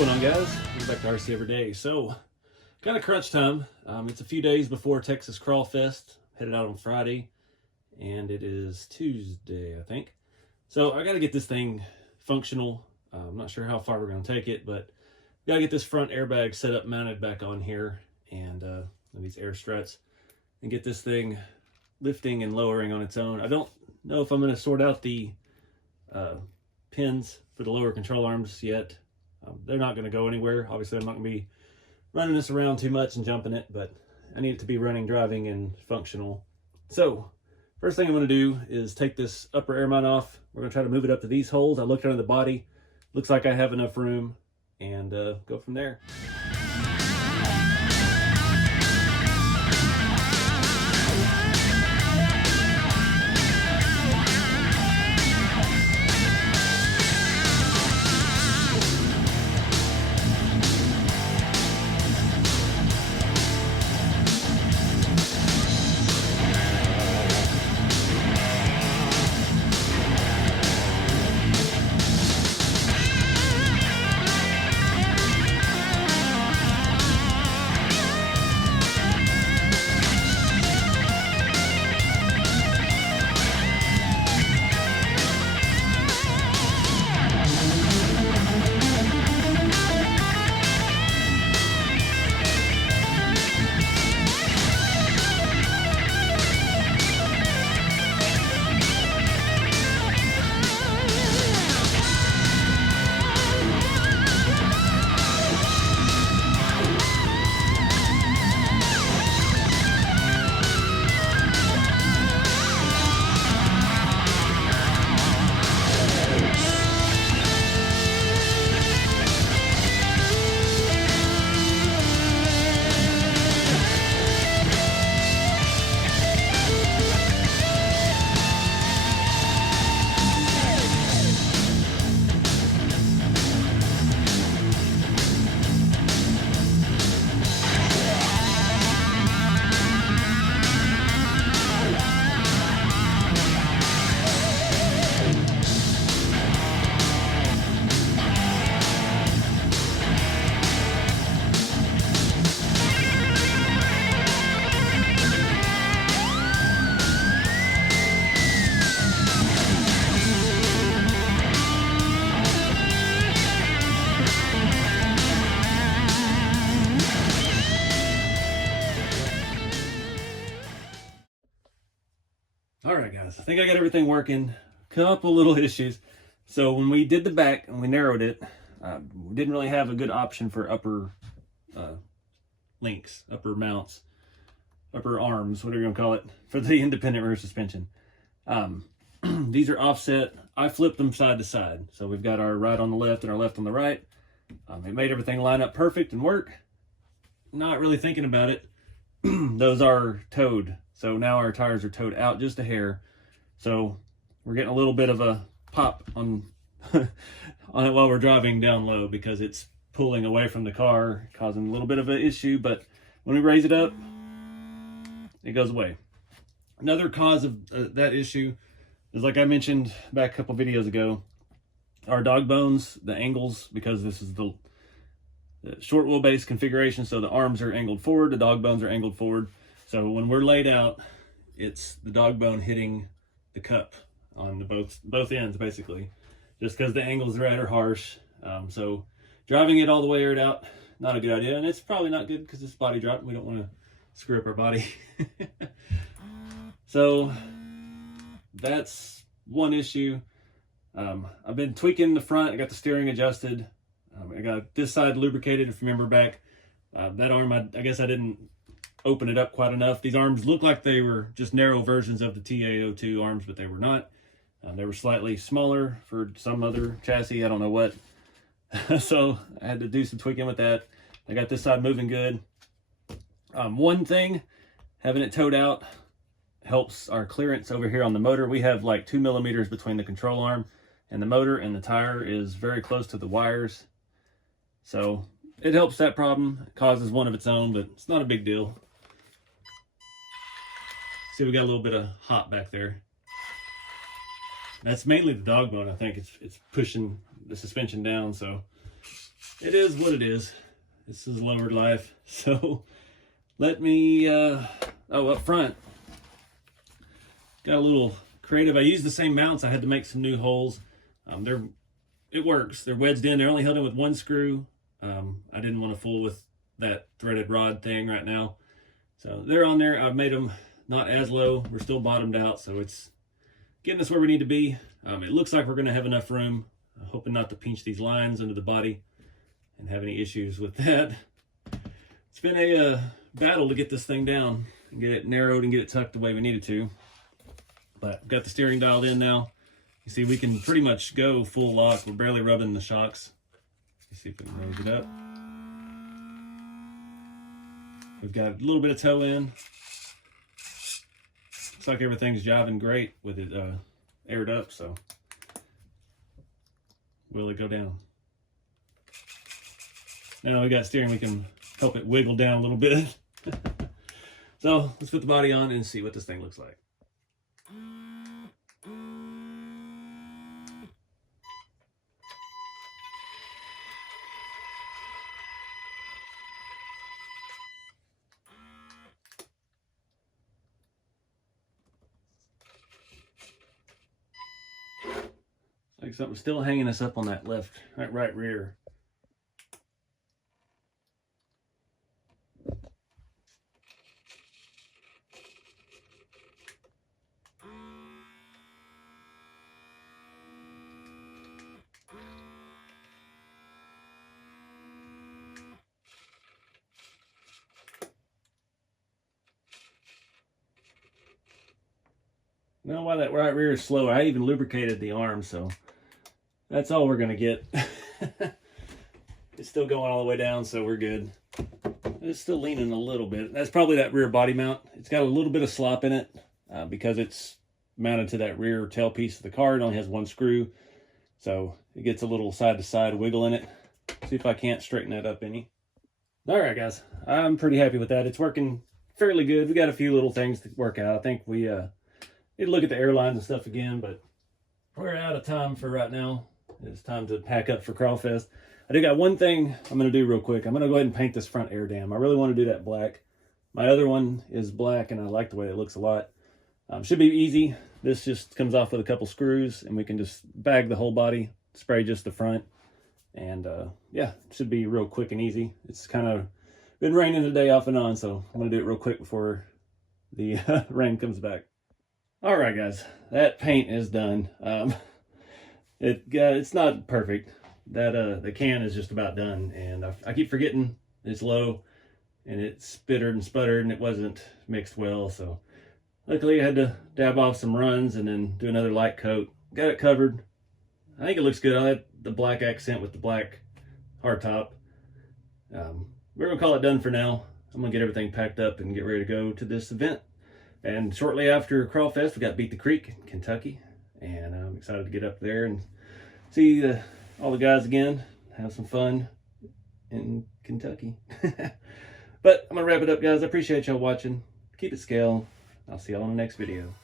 What's going on, guys? Welcome back to RC Every Day. So, kind of crunch time. It's a few days before Texas Crawl Fest. Headed out on Friday, and it is Tuesday, I think. So, I got to get this thing functional. I'm not sure how far we're going to take it, but got to get this front airbag set up, mounted back on here, and these air struts, and get this thing lifting and lowering on its own. I don't know if I'm going to sort out the pins for the lower control arms yet. They're not going to go anywhere. Obviously, I'm not going to be running this around too much and jumping it, but I need it to be running, driving, and functional. So, first thing I'm going to do is take this upper air mount off. We're going to try to move it up to these holes. I looked under the body. Looks like I have enough room, and go from there. All right, guys, I think I got everything working. Couple little issues. So when we did the back and we narrowed it, we didn't really have a good option for upper links, upper mounts, upper arms, whatever you want to call it, for the independent rear suspension. These are offset. I flipped them side to side. So we've got our right on the left and our left on the right. It made everything line up perfect and work. Not really thinking about it. Those are towed. So now our tires are towed out just a hair. So we're getting a little bit of a pop on on it while we're driving down low because it's pulling away from the car, causing a little bit of an issue. But when we raise it up, it goes away. Another cause of that issue is, like I mentioned back a couple videos ago, our dog bones, the angles, because this is the short wheelbase configuration, so the arms are angled forward, the dog bones are angled forward. So when we're laid out, it's the dog bone hitting the cup on the both ends, basically, just because the angles they're at are harsh. So driving it all the way aired out, not a good idea, and it's probably not good because it's body drop. We don't want to screw up our body. So that's one issue. I've been tweaking the front. I got the steering adjusted. I got this side lubricated. If you remember back, that arm, I guess I didn't open it up quite enough. These arms look like they were just narrow versions of the TA02 arms, but they were not. They were slightly smaller for some other chassis. I don't know what. So I had to do some tweaking with that. I got this side moving good. One thing, having it towed out helps our clearance over here on the motor. We have like 2 millimeters between the control arm and the motor, and the tire is very close to the wires. So it helps that problem. It causes one of its own, but it's not a big deal. See, we got a little bit of hot back there. That's mainly the dog bone. I think it's pushing the suspension down. So it is what it is. This is lowered life. So let me, up front, got a little creative. I used the same mounts. I had to make some new holes. It works. They're wedged in. They're only held in with one screw. I didn't want to fool with that threaded rod thing right now. So they're on there. I've made them not as low. We're still bottomed out, so it's getting us where we need to be. It looks like we're going to have enough room. I'm hoping not to pinch these lines under the body and have any issues with that. It's been a battle to get this thing down and get it narrowed and get it tucked the way we needed to. But I've got the steering dialed in now. You see, we can pretty much go full lock. We're barely rubbing the shocks. Let's see if we can raise it up. We've got a little bit of toe in. Looks like everything's jiving great with it aired up, so will it go down? Now we got steering, we can help it wiggle down a little bit. So let's put the body on and see what this thing looks like. Like something's still hanging us up on that right rear. Now, while that right rear is slow, I even lubricated the arm, so that's all we're gonna get. It's still going all the way down, so we're good. It's still leaning a little bit. That's probably that rear body mount. It's got a little bit of slop in it because it's mounted to that rear tail piece of the car. It only has one screw, so it gets a little side to side wiggle in it. See if I can't straighten that up any. All right, guys, I'm pretty happy with that. It's working fairly good. We got a few little things to work out. I think we need to look at the airlines and stuff again, but we're out of time for right now. It's time to pack up for Crawfest. I do got one thing I'm going to do real quick. I'm going to go ahead and paint this front air dam. I really want to do that black. My other one is black, and I like the way it looks a lot. Should be easy. This just comes off with a couple screws, and we can just bag the whole body, spray just the front, and yeah, it should be real quick and easy. It's kind of been raining today off and on, so I'm going to do it real quick before the rain comes back. All right, guys, that paint is done. It's not perfect. That the can is just about done, and I keep forgetting it's low, and it spittered and sputtered, and it wasn't mixed well. So luckily I had to dab off some runs and then do another light coat. Got it covered. I think it looks good. I had the black accent with the black hardtop. We're gonna call it done for now. I'm gonna get everything packed up and get ready to go to this event. And shortly after Crawfest, we got Beat the Creek in Kentucky, and I'm excited to get up there and see all the guys again, have some fun in Kentucky. But I'm gonna wrap it up, guys. I appreciate y'all watching. Keep it scale. I'll see y'all on the next video.